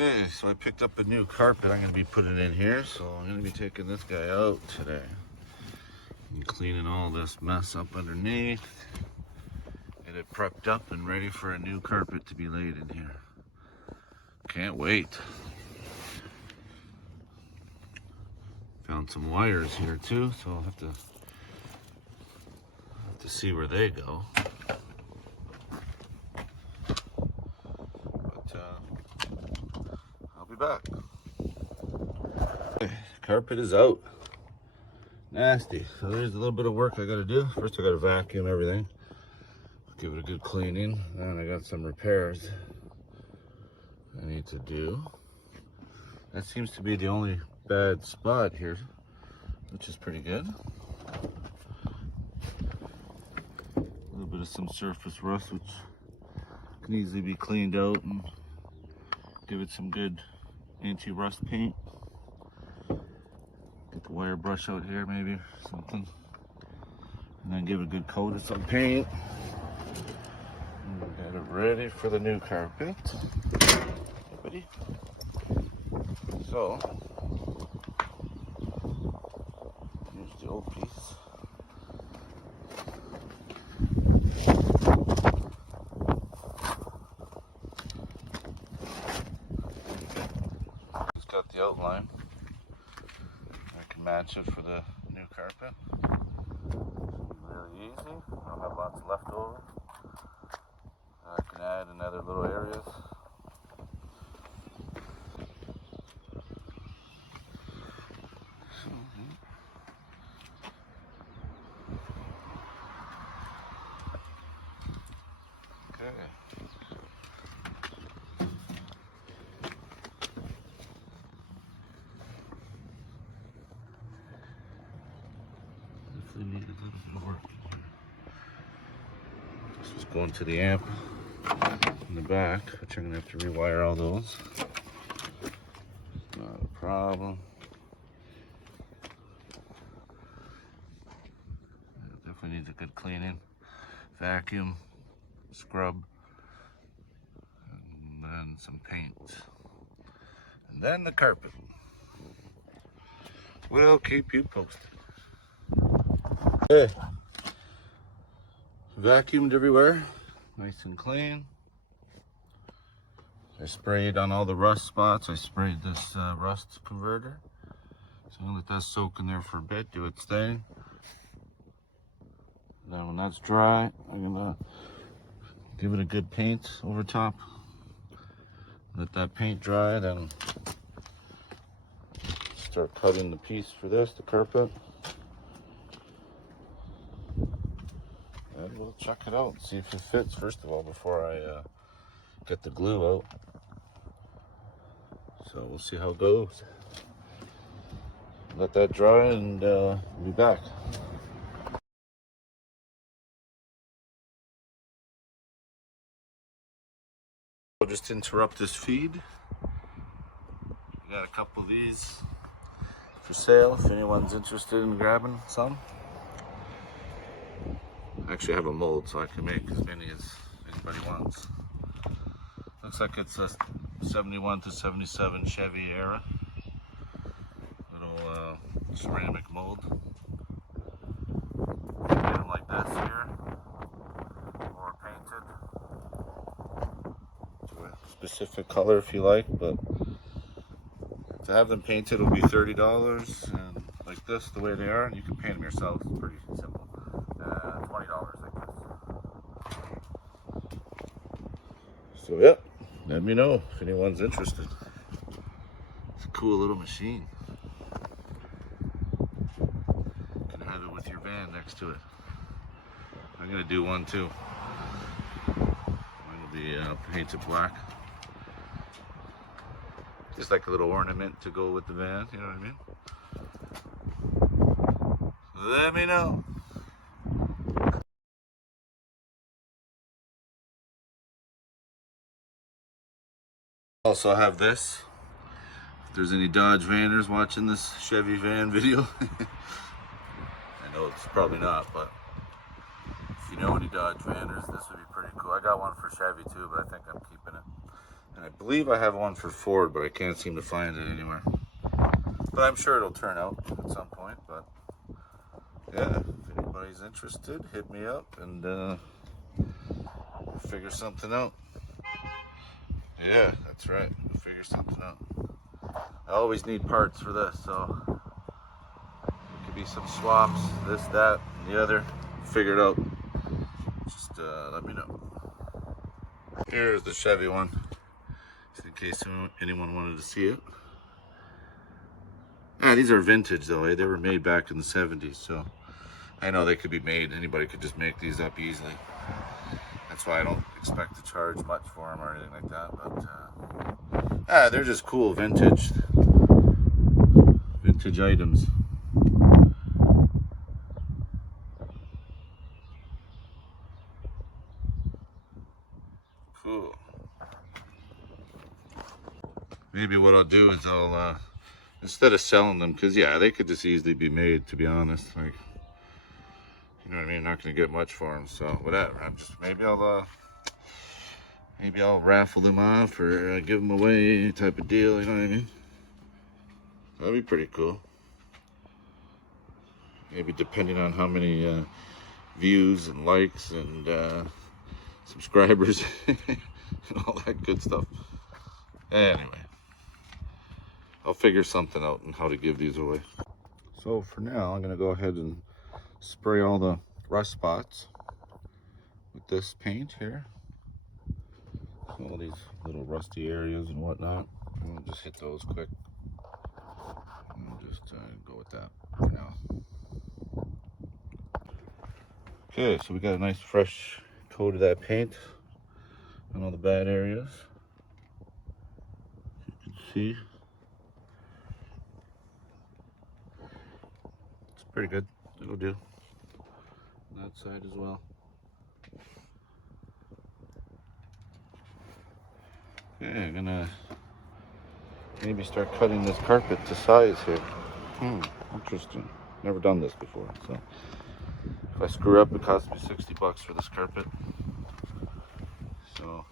Okay, so I picked up a new carpet. I'm going to be putting in here, so I'm going to be taking this guy out today and cleaning all this mess up underneath. Get it prepped up and ready for a new carpet to be laid in here. Can't wait. Found some wires here too, so I'll have to see where they go. I'll be back. Okay, carpet is out. Nasty. So there's a little bit of work I gotta do. First I gotta vacuum everything. Give it a good cleaning. Then I got some repairs I need to do. That seems to be the only bad spot here, which is pretty good. A little bit of some surface rust, which can easily be cleaned out and give it some good anti-rust paint. Get the wire brush out here maybe, or something. And then give it a good coat of some paint. And get it ready for the new carpet. Hey, buddy. So, here's the old piece. It's got the outline. I can match it for the new carpet. Really easy. I don't have lots left over. I can add in other little areas. Okay. Definitely need a little bit of work in here. This is going to the amp in the back, which I'm going to have to rewire all those. Not a problem. It definitely needs a good cleaning. Vacuum, scrub, and then some paint. And then the carpet. We'll keep you posted. Okay. Vacuumed everywhere, nice and clean. I sprayed on all the rust spots. I sprayed this rust converter. So I'm gonna let that soak in there for a bit, do its thing. Then when that's dry, I'm gonna give it a good paint over top. Let that paint dry, then start cutting the piece for this, the carpet. And we'll check it out, see if it fits first of all before I get the glue out. So we'll see how it goes. Let that dry and we'll be back. I'll just interrupt this feed. We got a couple of these for sale if anyone's interested in grabbing some. I actually have a mold so I can make as many as anybody wants. Looks like it's a 71 to 77 Chevy era. Little ceramic mold. Get them like this here, or painted to a specific color if you like, but to have them painted will be $30, and like this, the way they are, and you can paint them yourself. It's pretty simple. $20, I guess. So yeah, let me know if anyone's interested. It's a cool little machine. You can have it with your van next to it. I'm gonna do one too. Mine will be painted black. Just like a little ornament to go with the van, you know what I mean? Let me know. Also have this. If there's any Dodge Vanners watching this Chevy van video. I know it's probably not, but if you know any Dodge Vanners, this would be pretty cool. I got one for Chevy too, but I think I'm keeping it. And I believe I have one for Ford, but I can't seem to find it anywhere. But I'm sure it'll turn out at some point. But yeah, if anybody's interested, hit me up and figure something out. Yeah, that's right. Figure something out. I always need parts for this, so it could be some swaps, this, that, and the other. Figure it out. Just let me know. Here's the Chevy one, just in case anyone wanted to see it. Yeah, these are vintage though. Eh? They were made back in the 70s, so I know they could be made. Anybody could just make these up easily. That's why I don't expect to charge much for them or anything like that. But they're just cool vintage items. Cool. Maybe what I'll do is I'll instead of selling them, because yeah, they could just easily be made, to be honest. Like, you know what I mean? I'm not gonna get much for them, so whatever. Maybe I'll raffle them off or give them away, type of deal. You know what I mean? That'd be pretty cool. Maybe depending on how many views and likes and subscribers and all that good stuff. Anyway, I'll figure something out on how to give these away. So for now, I'm gonna go ahead and spray all the rust spots with this paint here. So all these little rusty areas and whatnot. And we'll just hit those quick. And just go with that for now. Okay, so we got a nice fresh coat of that paint on all the bad areas. You can see. It's pretty good. It'll do. On that side as well. Okay, I'm gonna maybe start cutting this carpet to size here. Interesting. Never done this before, so if I screw up, it costs me $60 for this carpet. So,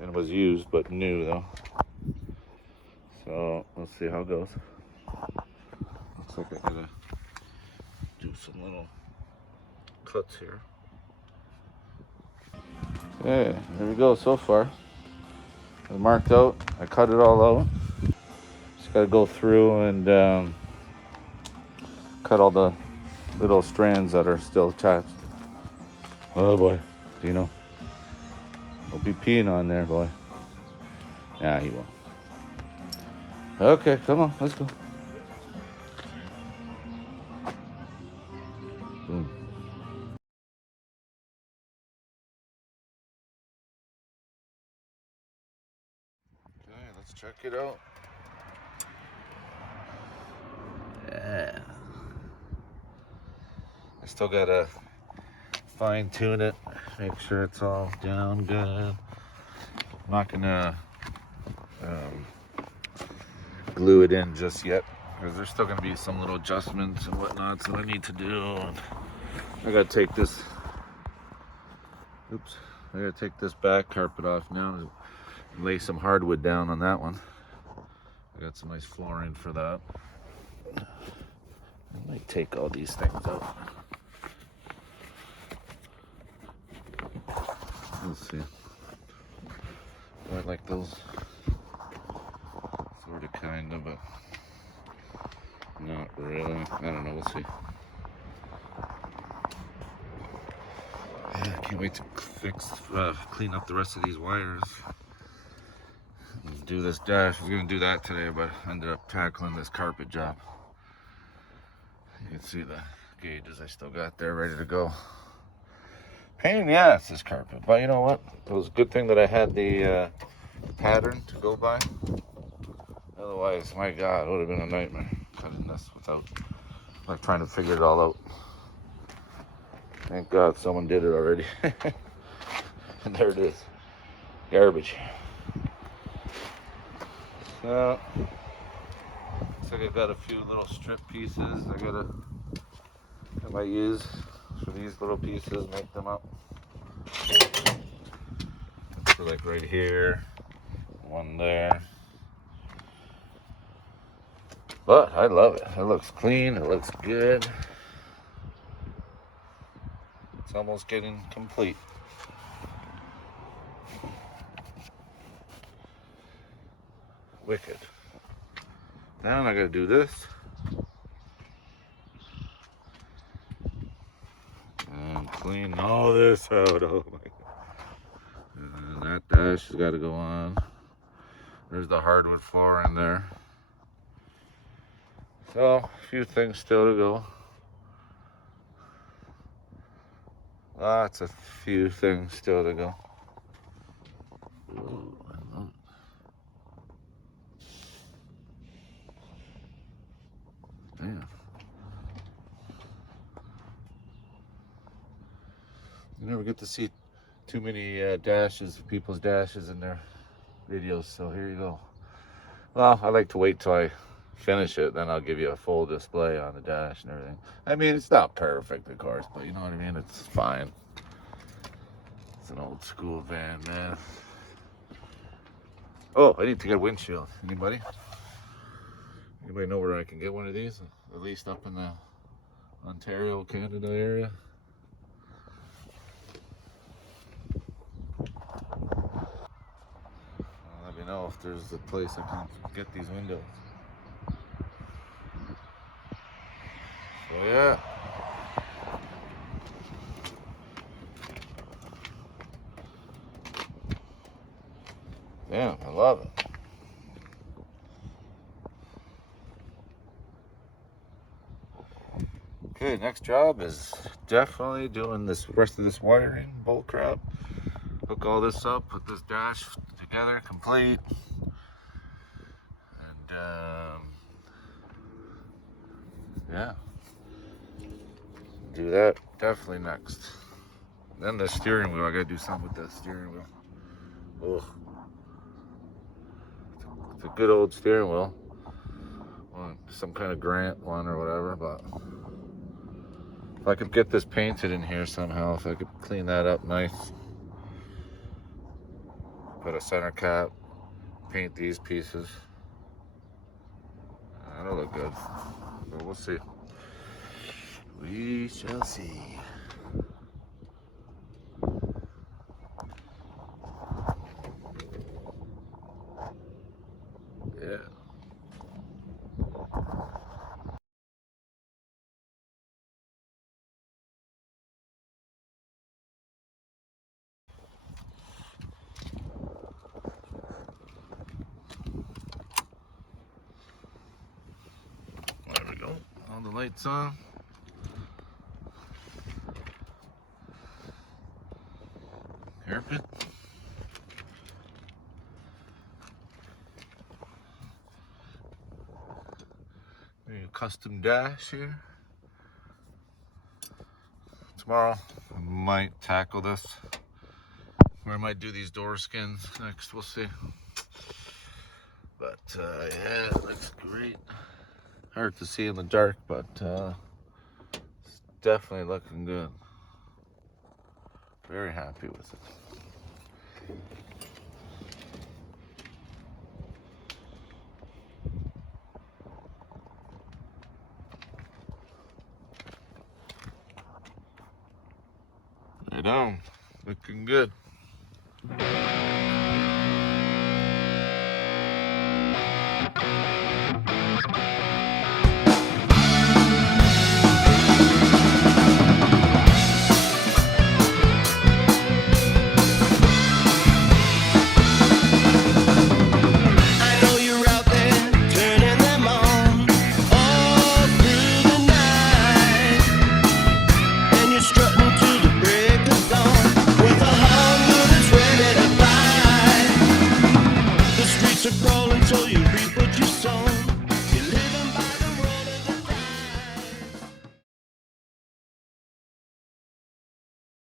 and it was used but new though. So let's see how it goes. Looks like I gotta do some little cuts here. Okay, there we go so far. I marked out, I cut it all out. Just gotta go through and cut all the little strands that are still attached. Oh boy, Dino. Don't be peeing on there, boy. Nah, he won't. Okay, come on, let's go. Boom. Okay, let's check it out. Yeah. I still gotta fine tune it, make sure it's all down good. I'm not gonna glue it in just yet because there's still gonna be some little adjustments and whatnots that I need to do. I gotta take this. Oops! I gotta take this back carpet off now and lay some hardwood down on that one. I got some nice flooring for that. I might take all these things out. Let's see. I like those. Sort of, kind of, but not really. I don't know. We'll see. Yeah, I can't wait to clean up the rest of these wires. And do this dash. I was gonna do that today, but I ended up tackling this carpet job. You can see the gauges I still got there ready to go. Pain in the ass, this carpet, but you know what? It was a good thing that I had the pattern to go by. Otherwise, my God, it would have been a nightmare cutting this without like trying to figure it all out. Thank God someone did it already. And there it is. Garbage. So, looks like I got a few little strip pieces I might use for these little pieces, make them up. for like right here, one there. But I love it. It looks clean, it looks good. It's almost getting complete. Wicked. Now I gotta do this. And clean all this out. Oh my God. And that dash has got to go on. There's the hardwood floor in there. So, a few things still to go. Lots of few things still to go. Ooh, I love it. Damn. You never get to see too many dashes, people's dashes in their videos, so here you go. Well, I like to wait till I finish it, then I'll give you a full display on the dash and everything. I mean, it's not perfect, of course, but you know what I mean? It's fine. It's an old school van, man. Oh, I need to get a windshield. Anybody know where I can get one of these? At least up in the Ontario, Canada area. Let me know if there's a place I can get these windows. Oh yeah. Damn, I love it. Okay, next job is definitely doing this rest of this wiring bull crap. Hook all this up, put this dash together, complete. And yeah, do that definitely next. Then the steering wheel, I gotta do something with that steering wheel. Ugh. It's a good old steering wheel. Well, some kind of grant one or whatever, but if I could get this painted in here somehow, if I could clean that up nice, put a center cap, paint these pieces, that'll look good, but we'll see. We shall see. Yeah. There we go. All the lights on. Hairpin. Maybe a custom dash here. Tomorrow I might tackle this, or I might do these door skins next. We'll see. But yeah, it looks great. Hard to see in the dark, but it's definitely looking good. Very happy with it. Right on. Looking good. Until you reap what you sow.